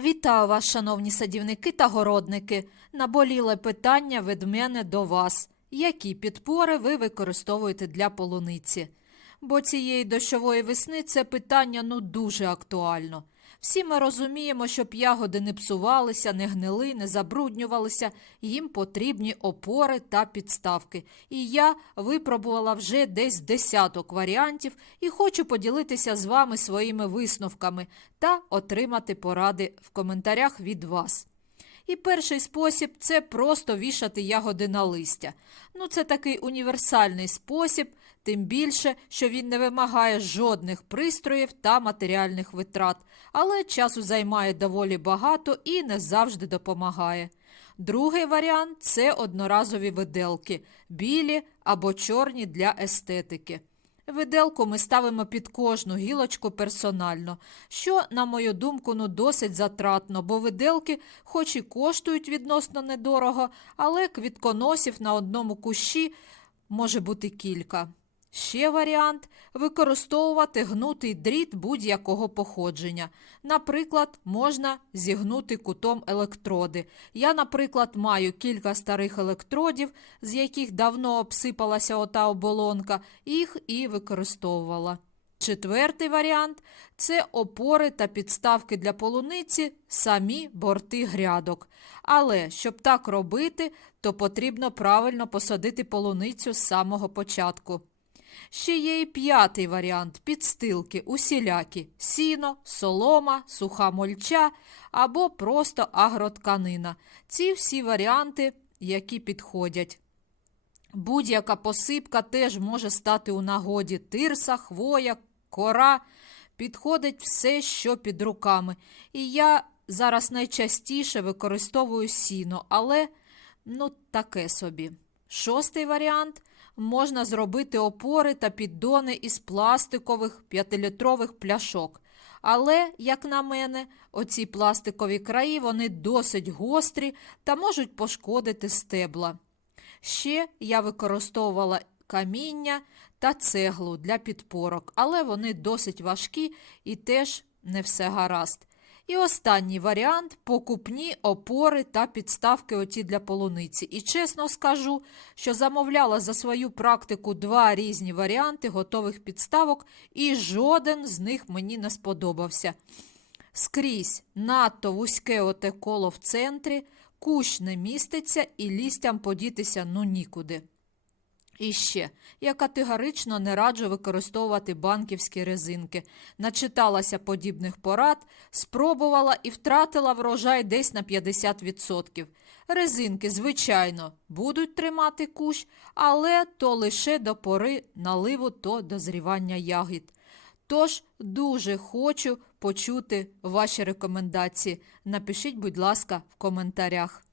Вітаю вас, шановні садівники та городники. Наболіле питання від мене до вас. Які підпори ви використовуєте для полуниці? Бо цієї дощової весни це питання ну дуже актуально. Всі ми розуміємо, щоб ягоди не псувалися, не гнили, не забруднювалися, їм потрібні опори та підставки. І я випробувала вже десь десяток варіантів і хочу поділитися з вами своїми висновками та отримати поради в коментарях від вас. І перший спосіб це просто вішати ягоди на листя. Ну, це такий універсальний спосіб, тим більше, що він не вимагає жодних пристроїв та матеріальних витрат, але часу займає доволі багато і не завжди допомагає. Другий варіант це одноразові виделки, білі або чорні для естетики. Виделку ми ставимо під кожну гілочку персонально, що, на мою думку, ну досить затратно, бо виделки, хоч і коштують відносно недорого, але квітконосів на одному кущі може бути кілька. Ще варіант використовувати гнутий дріт будь-якого походження. Наприклад, можна зігнути кутом електроди. Я, наприклад, маю кілька старих електродів, з яких давно обсипалася ота оболонка, їх і використовувала. Четвертий варіант це опори та підставки для полуниці, самі борти грядок. Але щоб так робити, то потрібно правильно посадити полуницю з самого початку. Ще є і п'ятий варіант підстилки, усілякі сіно, солома, суха мольча або просто агротканина. Ці всі варіанти, які підходять. Будь-яка посипка теж може стати у нагоді тирса, хвоя, кора. Підходить все, що під руками. І я зараз найчастіше використовую сіно, але ну таке собі. Шостий варіант можна зробити опори та піддони із пластикових 5-літрових пляшок. Але, як на мене, оці пластикові краї вони досить гострі та можуть пошкодити стебла. Ще я використовувала каміння та цеглу для підпорок, але вони досить важкі і теж не все гаразд. І останній варіант покупні опори та підставки оті для полуниці. І чесно скажу, що замовляла за свою практику два різні варіанти готових підставок, і жоден з них мені не сподобався. Скрізь надто вузьке оте коло в центрі, кущ не міститься і лістям подітися ну нікуди. І ще, я категорично не раджу використовувати банківські резинки. Начиталася подібних порад, спробувала і втратила врожай десь на 50%. Резинки, звичайно, будуть тримати кущ, але то лише до пори наливу то дозрівання ягід. Тож дуже хочу почути ваші рекомендації. Напишіть, будь ласка, в коментарях.